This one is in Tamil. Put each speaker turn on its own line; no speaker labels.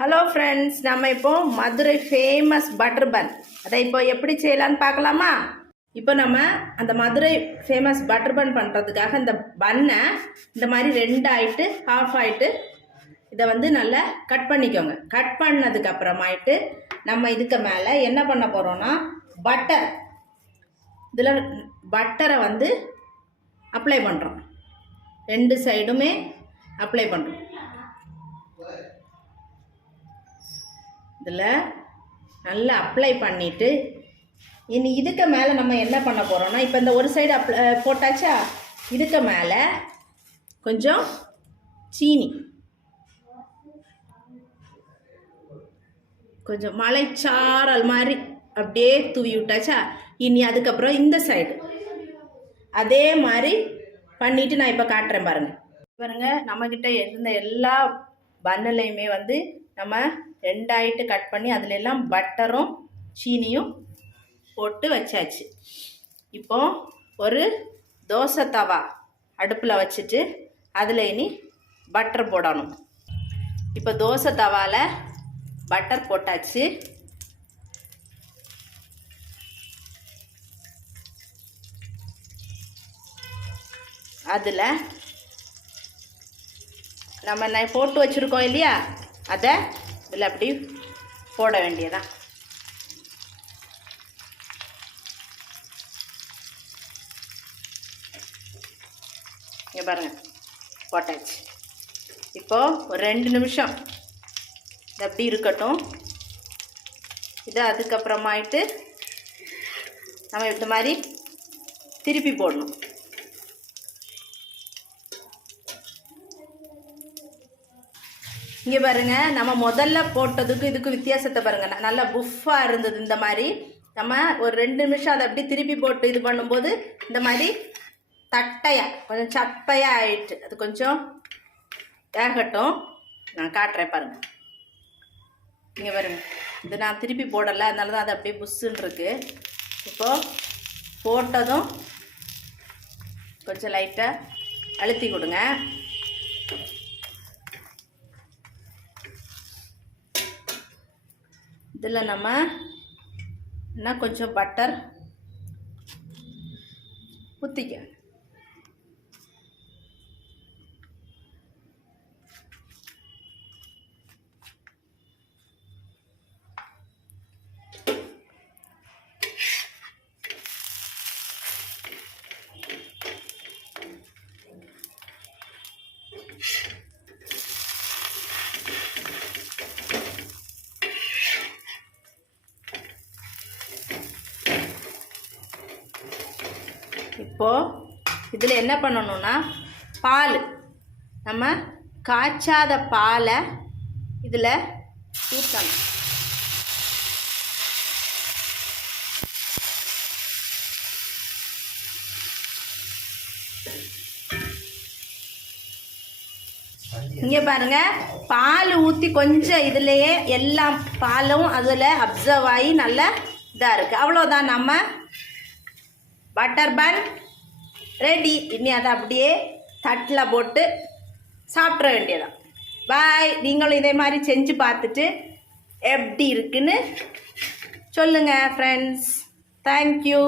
ஹலோ ஃப்ரெண்ட்ஸ் நம்ம இப்போ மதுரை ஃபேமஸ் பட்டர் பன் அதை இப்போ எப்படி செய்யலான்னு பார்க்கலாமா? இப்போ நம்ம அந்த மதுரை ஃபேமஸ் பட்டர் பன் பண்ணுறதுக்காக இந்த பன்னை இந்த மாதிரி ரெண்டு ஆயிட்டு ஹாஃப் ஆயிட்டு இதை வந்து நல்லா கட் பண்ணிக்கோங்க. கட் பண்ணதுக்கு அப்புறமாயிட்டு நம்ம இதுக்கு மேலே என்ன பண்ண போகிறோன்னா பட்டர் இதில் பட்டரை வந்து அப்ளை பண்ணுறோம் ரெண்டு சைடுமே அப்ளை பண்ணுறோம் இதில் நல்லா அப்ளை பண்ணிவிட்டு இனி இதுக்கு மேலே நம்ம என்ன பண்ண போகிறோம்னா இப்போ இந்த ஒரு சைடு அப்ளை போட்டாச்சா? இதுக்கு மேலே கொஞ்சம் சீனி. கொஞ்சம் மலைச்சாரல் மாதிரி அப்படியே தூவி விட்டாச்சா? இனி அதுக்கப்புறம் இந்த சைடு அதே மாதிரி பண்ணிவிட்டு நான் இப்போ காட்டுறேன் பாருங்கள் பாருங்கள் நம்மக்கிட்ட இருந்த எல்லா பன்னுலையுமே வந்து நம்ம ரெண்டாயிட்டு கட் பண்ணி அதில் எல்லாம் பட்டரும் சீனியும் போட்டு வச்சாச்சு. இப்போ ஒரு தோசை தவா அடுப்பில் வச்சுட்டு அதில் இனி பட்டர் போடணும். இப்போ தோசை தவாவில் பட்டர் போட்டாச்சு. அதில் நம்ம நான் போட்டு வச்சுருக்கோம் இல்லையா? அதை இதில் அப்படி போட வேண்டியதான் இங்கே பாருங்க போட்டாச்சு. இப்போது ஒரு ரெண்டு நிமிஷம் இது அப்படி இருக்கட்டும். இது அதுக்கப்புறமாயிட்டு நம்ம இந்த மாதிரி திருப்பி போடணும். இங்கே பாருங்க நம்ம முதல்ல போட்டதுக்கு இதுக்கு வித்தியாசத்தை பாருங்க. நல்லா புஃப்பாக இருந்தது இந்த மாதிரி. நம்ம ஒரு ரெண்டு நிமிஷம் அதை அப்படி திருப்பி போட்டு இது பண்ணும்போது இந்த மாதிரி தட்டையாக கொஞ்சம் சப்பையாக ஆயிட்டு அது கொஞ்சம் வேகட்டும். நான் காட்டுறேன் பாருங்க. இங்கே பாருங்க. இது நான் திருப்பி போடலை அதனால தான் அது அப்படியே புஷ்ஷுன்னு இருக்கு. இப்போது போட்டதும் கொஞ்சம் லைட்டாக அழுத்தி கொடுங்க. இதில் நம்ம இன்னும் கொஞ்சம் பட்டர் ஊற்றிக்க இப்போது இதில் என்ன பண்ணணும்னா பால். நம்ம காய்ச்சாத பாலை இதில் ஊற்றணும் இங்கே பாருங்க பால் ஊற்றி கொஞ்சம் இதுலேயே எல்லாம் பாலும் அதில் அப்சர்வ் ஆகி நல்லா இதாக இருக்குது அவ்வளோதான் நம்ம பட்டர் பன் ரெடி. இனி அதை அப்படியே தட்டில் போட்டு சாப்பிட்ற வேண்டியதான் பாய் நீங்களும் இதே மாதிரி செஞ்சு பார்த்துட்டு எப்படி இருக்குன்னு சொல்லுங்கள் ஃப்ரெண்ட்ஸ் தேங்க்யூ